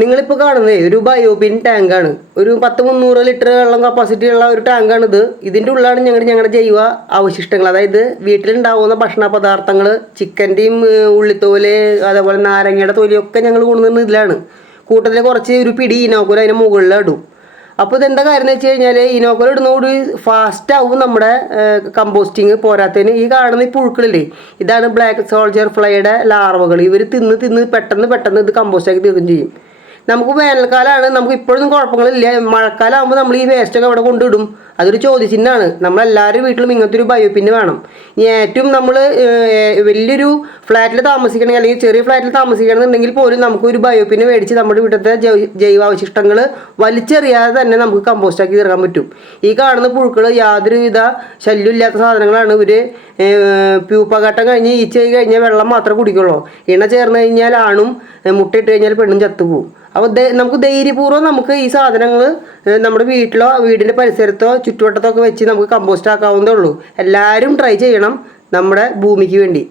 നിങ്ങളിപ്പോൾ കാണുന്നത് ഒരു ബയോബിൻ ടാങ്കാണ്. ഒരു 10-300 ലിറ്റർ വെള്ളം കപ്പാസിറ്റി ഉള്ള ഒരു ടാങ്കാണിത്. ഇതിൻ്റെ ഉള്ളിലാണ് ഞങ്ങളുടെ ജൈവ അവശിഷ്ടങ്ങൾ, അതായത് വീട്ടിലുണ്ടാവുന്ന ഭക്ഷണ പദാർത്ഥങ്ങൾ, ചിക്കൻ്റെയും ഉള്ളിത്തോല്, അതേപോലെ നാരങ്ങയുടെ തൊലിയൊക്കെ ഞങ്ങൾ കൊണ്ടുവന്ന് ഇതിലാണ്. കൂട്ടത്തിൽ കുറച്ച് ഒരു പിടി ഇനോക്കുല അതിന് മുകളിലിടും. അപ്പോൾ ഇതെന്താ കാര്യം എന്ന് വെച്ച് കഴിഞ്ഞാൽ, ഇനോക്കുല ഇടുന്നതോട് ഫാസ്റ്റ് ആവും നമ്മുടെ കമ്പോസ്റ്റിങ്. പോരാത്തതിന് ഈ കാണുന്ന ഈ പുഴുക്കളില്ലേ, ഇതാണ് ബ്ലാക്ക് സോൾജർ ഫ്ലൈയുടെ ലാർവകൾ. ഇവർ തിന്ന് പെട്ടെന്ന് ഇത് കമ്പോസ്റ്റാക്കി തീർക്കുകയും ചെയ്യും. നമുക്ക് വേനൽക്കാലമാണ്, നമുക്ക് ഇപ്പോഴൊന്നും കുഴപ്പങ്ങളില്ല. മഴക്കാലം ആകുമ്പോൾ നമ്മൾ ഈ വേസ്റ്റൊക്കെ അവിടെ കൊണ്ടിടും. അതൊരു ചോദ്യചിഹ്നമാണ്. നമ്മളെല്ലാവരും വീട്ടിലും ഇങ്ങനത്തെ ഒരു ബയോപിന്ന് വേണം. ഇനി ഏറ്റവും നമ്മൾ വലിയൊരു ഫ്ലാറ്റിൽ താമസിക്കണമെങ്കിൽ, അല്ലെങ്കിൽ ചെറിയ ഫ്ലാറ്റിൽ താമസിക്കണമെന്നുണ്ടെങ്കിൽ പോലും നമുക്കൊരു ബയോപിന്ന് മേടിച്ച് നമ്മുടെ വീട്ടിലത്തെ ജൈവാവശിഷ്ടങ്ങൾ വലിച്ചെറിയാതെ തന്നെ നമുക്ക് കമ്പോസ്റ്റാക്കി തീർക്കാൻ പറ്റും. ഈ കാണുന്ന പുഴുക്കൾ യാതൊരുവിധ ശല്യമില്ലാത്ത സാധനങ്ങളാണ്. ഇവർ പ്യൂപ്പഘട്ടം കഴിഞ്ഞ് ഈച്ച കഴിഞ്ഞാൽ വെള്ളം മാത്രമേ കുടിക്കുള്ളൂ. ഇണ ചേർന്ന് കഴിഞ്ഞാൽ ആണും, മുട്ടയിട്ട് കഴിഞ്ഞാൽ പെണ്ണും ചത്തുപോകും. അപ്പോൾ നമുക്ക് ധൈര്യപൂർവ്വം നമുക്ക് ഈ സാധനങ്ങൾ നമ്മുടെ വീട്ടിലോ വീടിൻ്റെ പരിസരത്തോ ചുറ്റുവട്ടത്തോ ഒക്കെ വെച്ച് നമുക്ക് കമ്പോസ്റ്റ് ആക്കാവുന്നതേ ഉള്ളൂ. എല്ലാവരും ട്രൈ ചെയ്യണം നമ്മുടെ ഭൂമിക്ക് വേണ്ടി.